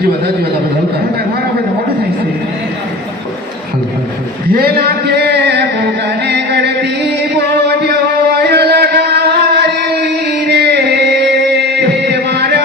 સાચી વાત આપણે હલતા મારા બધું મોટું થાય છે હે નાકે પોતાને કરતી બોલ્યો લગારી રે મારો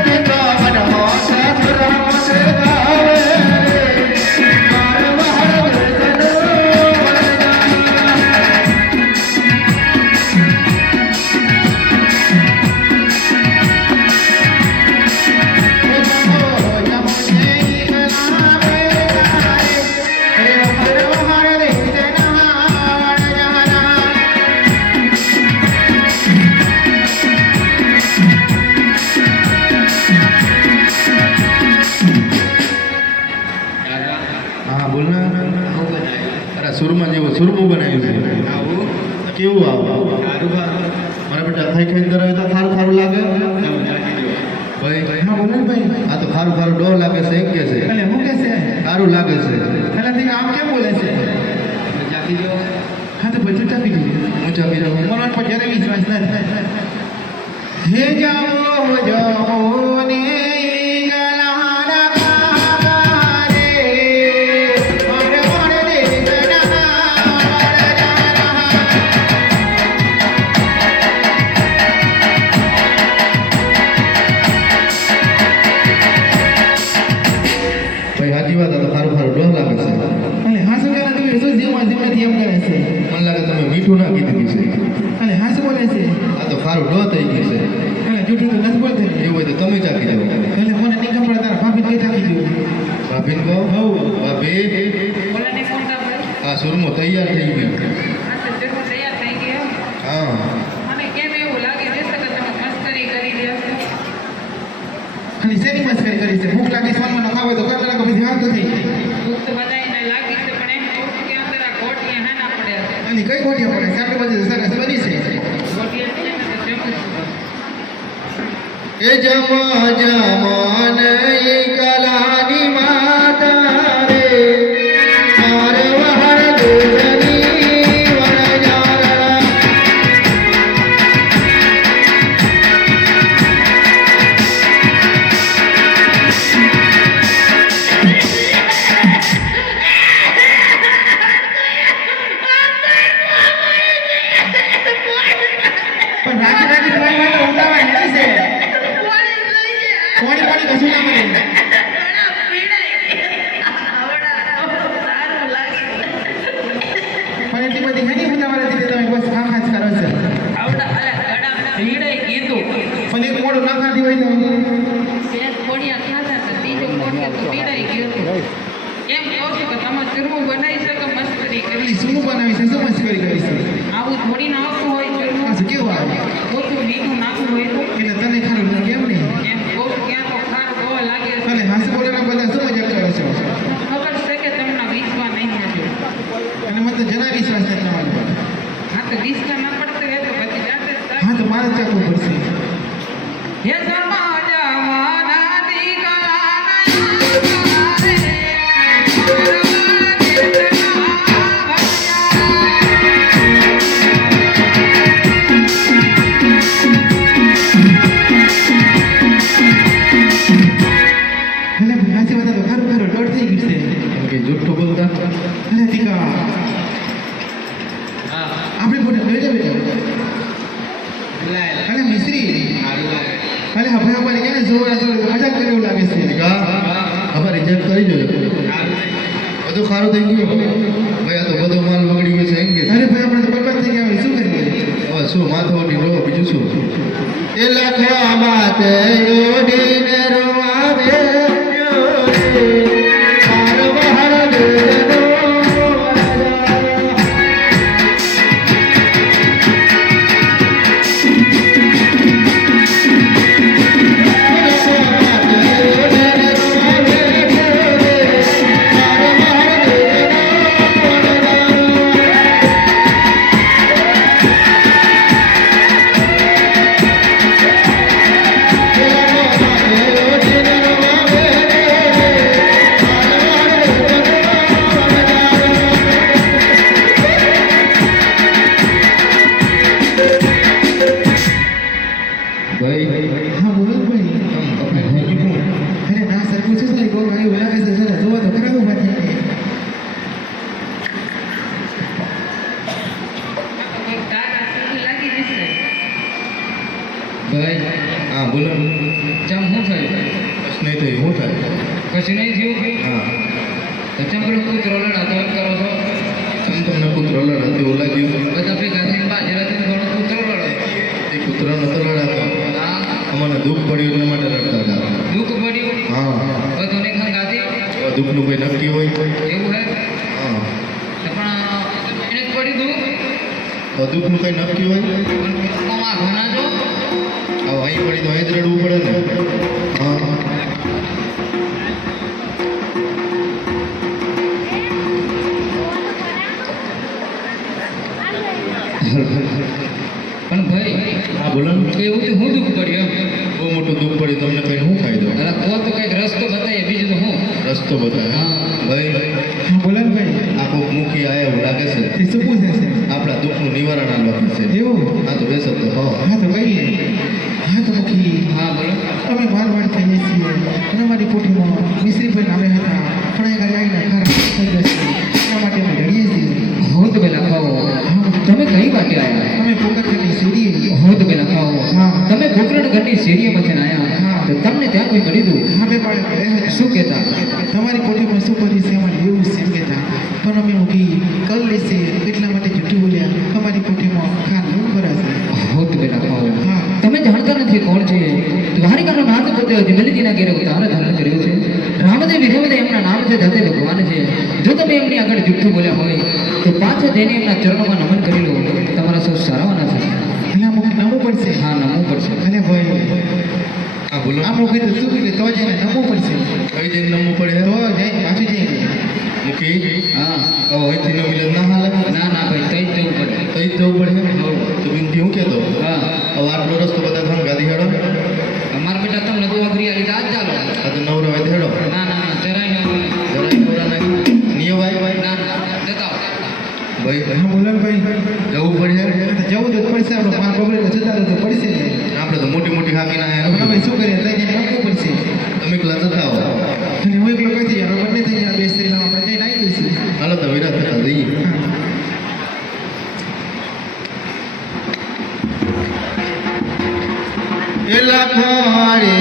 દેશનો સુરમાં જેવું સુરમું બનાવ્યું છે કેવું આવું મારા બેટા ખાઈ ખાઈને કરાવે તો ખારું લાગે ભાઈ હા બોલો ને ભાઈ આ તો ખારું ડો લાગે છે એમ કે છે એટલે હું કે છે સારું લાગે છે પહેલાથી આમ કેમ બોલે છે હા તો બધું ચાપી દીધું હું ચાપી દઉં મને પર જ્યારે વિશ્વાસ ના થાય હે જાઓ જાઓ ને સાચી વાત તો ખારું ડો લાગે છે અને હા શું કરે તમે શું જેમાંથી એમ કરે છે મને લાગે તમે મીઠું ના કીધું છે અને હા શું બોલે છે આ તો ખારું ડો થઈ ગયું છે અને જૂઠું તો નથી બોલતે એવું હોય તો તમે ચાકી દો એટલે મને નિકમ પડે તારા ભાભી કઈ ચાકી દઉં ભાભીને કહો ભાભી બોલાને ફોન કર ભાઈ આ સુરમો તૈયાર થઈ ગયો આ તો જરૂર તૈયાર થઈ ગયો હા મને કેમ એવું લાગે છે કે તમે મસ્કરી કરી રહ્યા છો અને શેની મસ્કરી કરી છે ભૂખ લાગી સોનમાં ખાવો તો કરવા લાગો પછી વાત થઈ ભૂખ તો બધાને લાગી છે પણ એમ કહું છું કે અંદર આ ગોઠિયા ના ના પડે અને કઈ ગોઠિયા પડે સાટલી બધી સરસ બની છે ગોઠિયા છે ને તો જમું એ જમા જમાન કલાની માતા રે મારે વહર દુધની વણજારા પણ રાજી રાજી તમારી માટે ઊંડાવા હેડી છે કોણી કોણી કશું ના મળે પણ એટલી બધી ઘણી ઉતાવળ હતી તમે બસ ખા ખાચ કરો છો પણ એક મોડું ના ખાધી હોય તો એટલી શું બનાવી છે શું મસ્કરી કરી છે આવું થોડી નાખવું હોય પાછું કેવું આવે ઓછું મીઠું નાખવું હોય તો એટલે તને ખારું ન કેમ નહીં એમ કહું છું ક્યાં તો ખાર બહુ લાગે છે અને હાસુ બોલેલા બધા શું મજાક કરો છો ખબર છે કે તમને વિશ્વાસ નહીં મળ્યો અને મત તો જરા વિશ્વાસ નથી તમારી પર. હા તો દિશા ના પડતો હે તો પછી જાતે જ થાય. હા તો મારે જ ચાખવું પડશે. હે સમાજ માના દીકરાના રે ભલે નાચી બધા તો ખારું ખારું દોડ થઈ ગયું છે. એમ કે જુઠ્ઠું બોલતા ભલે દીકા હા આપણે પોતે લઈ લે બેટા. લાય અરે મિસ્ત્રી હારું લાગે અરે હવે અમારે ક્યાં જોર મજાક કરે એવું લાગે છે. દીકા આમાં રિજેક્ટ કરી જોજો બધું સારું થઈ ગયું ભાઈ આ તો બધો માલ બગડી ગયો છે એમ કે અરે ભાઈ આપણે તો બરબાદ થઈ ગયા હવે શું કરીએ. હવે શું માથાઓની રો બીજું શું એ લખવા માટે ઓડીને રોવાવે ભાઈ હા બોલો ને ભાઈ. અરે ના સર પૂછો સર કોઈ ભાઈ બોલાવે છે સર જોવા તો ખરાબ વાત છે. કોઈ તારા સુધી લાગી જશે ભાઈ હા બોલો ચમ હું થયું કશું નહીં થયું શું થાય કશું નહીં થયું હા તો ચમ પેલો કૂતરો લડાતો એમ કરો છો તમ તમને કૂતરો લડાતી એવું લાગ્યું બધા ભેગા થઈને બાજરાથી ઘણો કૂતરો લડો એ કૂતરો નતો લડાતો હા અમને દુઃખ પડ્યું એટલા માટે રડતા હતા દુઃખ પડ્યું હા બધુંને ખંગાતી હવે દુઃખનું કોઈ નક્કી હોય એવું હે હા તો પણ એને જ પડ્યું દુઃખ હવે દુઃખનું કંઈ નક્કી હોય પણ કોમાં ઘણા જો હવે અહીં પડી તો અહીં જ રડવું પડે ને હા પણ ભાઈ હા બોલો ને એવું તો હું દુઃખ પડ્યું બહુ મોટું દુઃખ પડ્યું તમને કઈ શું ફાયદો અરે તો કંઈક રસ્તો બતાવીએ બીજું તો હું રસ્તો બતાવે હા. ભાઈ હા બોલો ને ભાઈ. આ કોક મુખી આયા એવું લાગે છે એ શું પૂછે છે આપણા દુઃખનું નિવારણ આલવા છે એવું. હા તો બેસો તો હો હા તો કહીએ. હા તો મુખી હા બોલો અમે વારવાર થઈએ છીએ અને અમારી કોઠીમાં મિશ્રીભાઈ નામે હતા પણ એ ઘરે આવીને ખરાબ થઈ જશે એના માટે અમે લડીએ છીએ. હું તો પેલા ખાઓ તમે કઈ વાટે આવ્યા અમે પોકરખંડની સીડીએ. હું તો પેલા ખાઓ હા. તમે ગોકરણ ઘરની શેરીએમાંથી આવ્યા હા. તો તમને ત્યાં કોઈ મળી દઉં હા બે બાળક રહે હતા. શું કહેતા તમારી કોઠીમાં શું કર્યું છે અમારે એવું છે એમ કહેતા પણ અમે મૂકી કલ લેશે એટલા માટે જૂઠું બોલ્યા અમારી કોઠીમાં ખાન એવું ભરાશે. હું તો પેલા ખાઓ હા. તમે જાણતા નથી કોણ છે દ્વારિકાનો નાથ પોતે અજમલીજીના ઘેરે અવતાર ધારણ કર્યો છે રામદેવ વિરમદેવ એમના નામ છે જાતે ભગવાન છે જો તમે એમની આગળ જુઠ્ઠું બોલ્યા હોય તો પાછા જઈને એમના ચરણોમાં નમન કરી લો તમારા સૌ સારાવાના થશે એટલે મૂકી નમવું પડશે. હા નમવું પડશે અને ભાઈ હા બોલો આ મૂકી તો શું કીધું તો જઈને નમવું પડશે. કઈ જઈને નમવું પડે તો જઈને પાછું જઈને મૂકી હા હવે અહીંથી ન મિલે ના હાલે ના ના ભાઈ કઈ જ જવું પડે કઈ જ જવું પડે તો બિનથી હું કહેતો હા હવે આટલો રસ્તો બધા તમે ગાદી હેડો અમારા બેટા તમને દુઆ કરી આલી તો આજ ચાલો આ તો નવરો હોય તો હેડો ના ના ના જરાય ન બોલે. જરા નવરા નાખી નિયો ભાઈ ના ના જતા આવો. ભાઈ હા બોલો ને ભાઈ. જવું પડે હા તો જવું તો પડશે આપણે પાંચ બગડે જતા રહો તો પડશે જ નહીં. આપણે તો મોટી મોટી હાકી ના હવે ભાઈ શું કરીએ ત્યાં જઈને નમવું પડશે. તમે એકલા જતા આવો અને હું એકલો કઈ થઈ જાય બંને થઈ જાય બે સ્ત્રીના આપણે જઈને આવી દઈશું. હાલો તો વિરાટ થતા જઈએ હા. એ લખવાડે